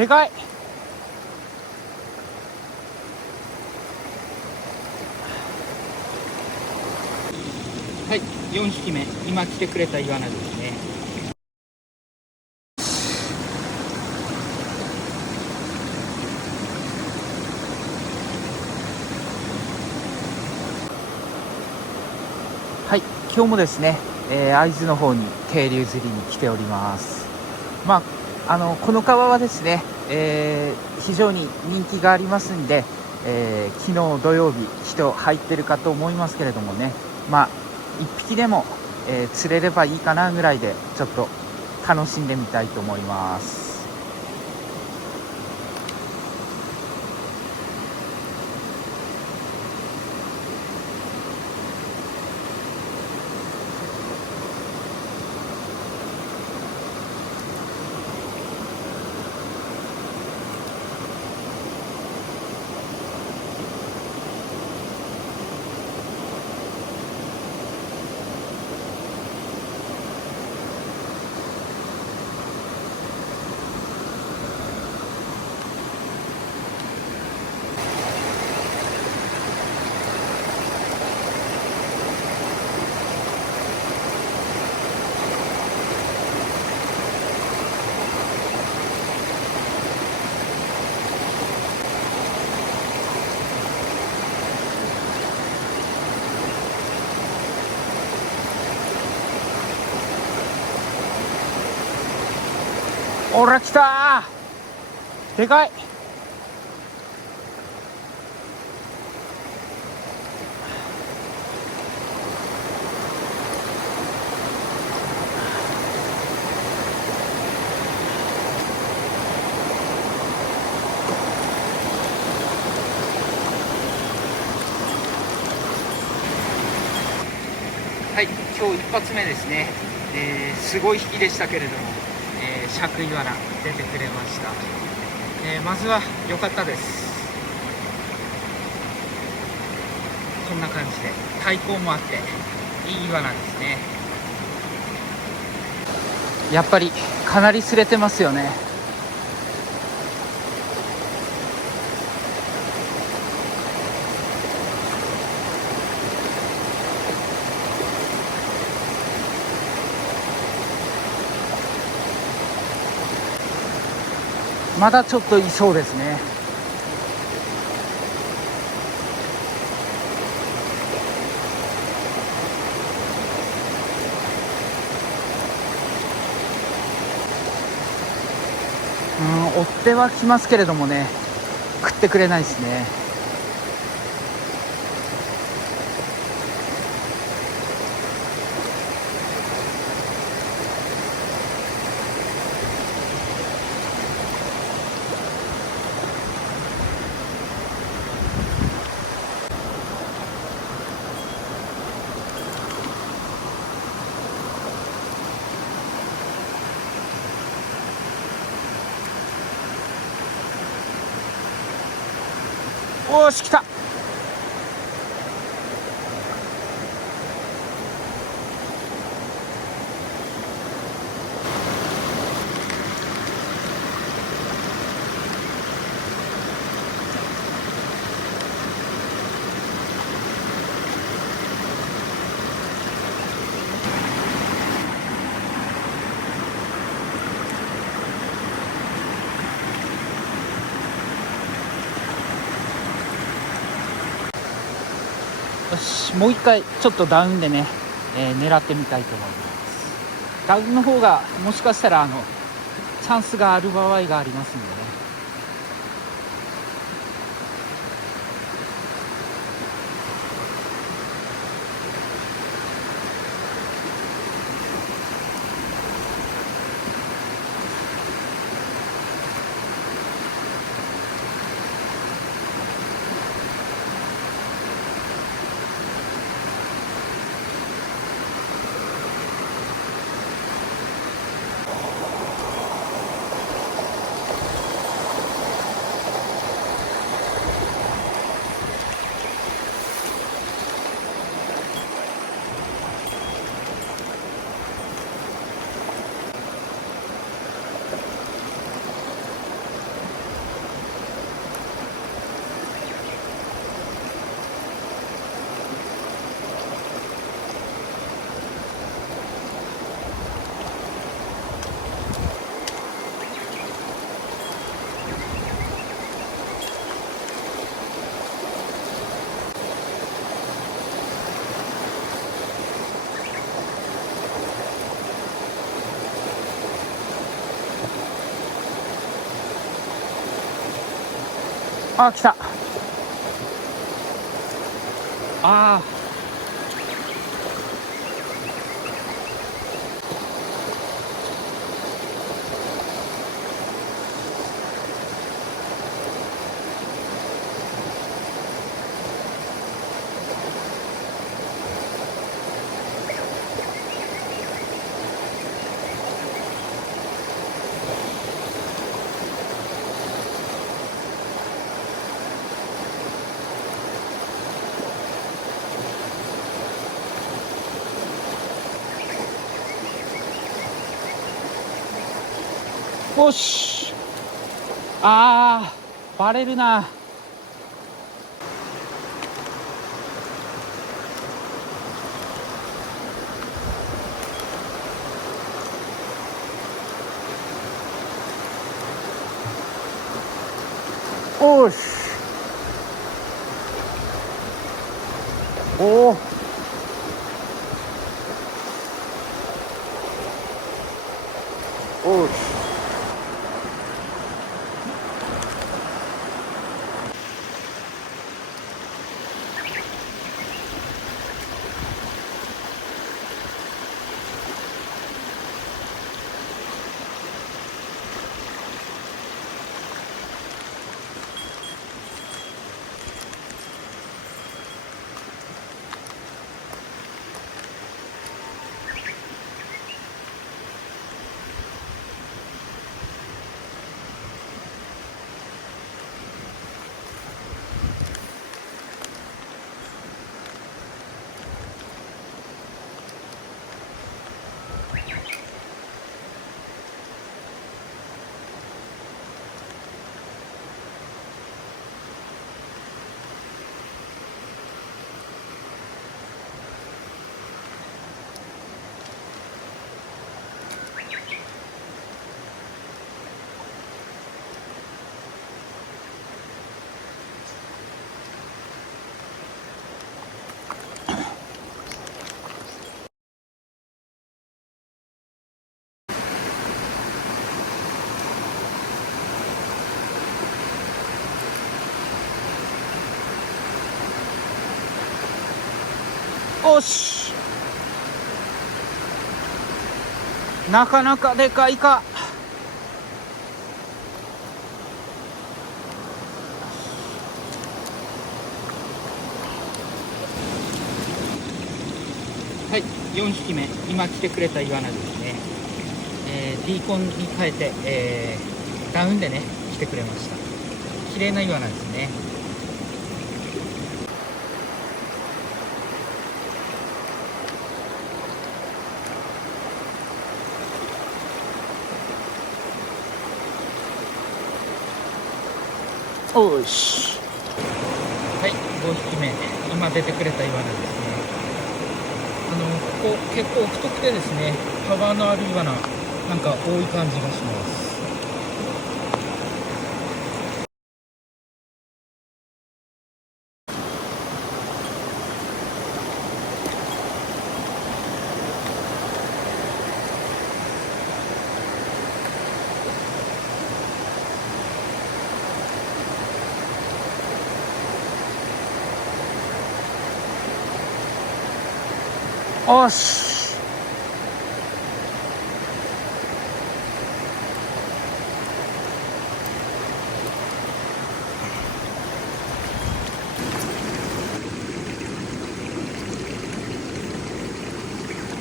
でかい。はい、4匹目、今来てくれたイワナですね。はい、今日もですね、会津の方に渓流釣りに来ております。この川はですね、非常に人気がありますんで、昨日土曜日人入ってるかと思いますけれどもね、1匹でも、釣れればいいかなぐらいでちょっと楽しんでみたいと思います。おら来たー、でかい。はい、今日一発目ですね。すごい引きでしたけれども、尺イワナ出てくれました。まずは良かったです。こんな感じで対抗もあっていいイワナですね。やっぱりかなり擦れてますよね。まだちょっといそうですね。追ってはきますけれどもね、食ってくれないですね。おーし、来た。よし、もう一回ちょっとダウンでね、狙ってみたいと思います。ダウンの方がもしかしたらチャンスがある場合がありますんでね。あ、来た。あー、よし。あー、バレるな。おし。おお。おし。おし。なかなかでかいか。はい、4匹目、今来てくれたイワナですね。D コンに変えて、ダウンでね来てくれました。綺麗なイワナですね。おし。はい、5匹目、今出てくれたイワナですね。ここ結構太くてですね、幅のあるイワナなんか多い感じがします。おし。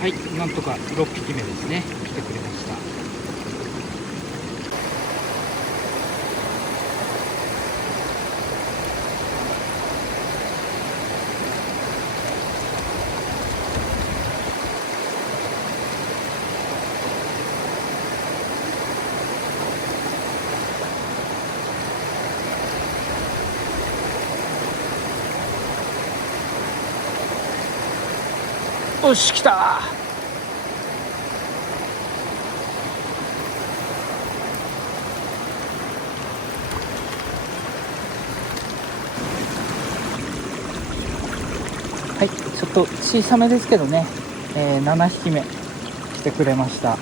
はい、なんとか6匹目ですね、来てくれました。おし、来た。はい、ちょっと小さめですけどね、7匹目来てくれました。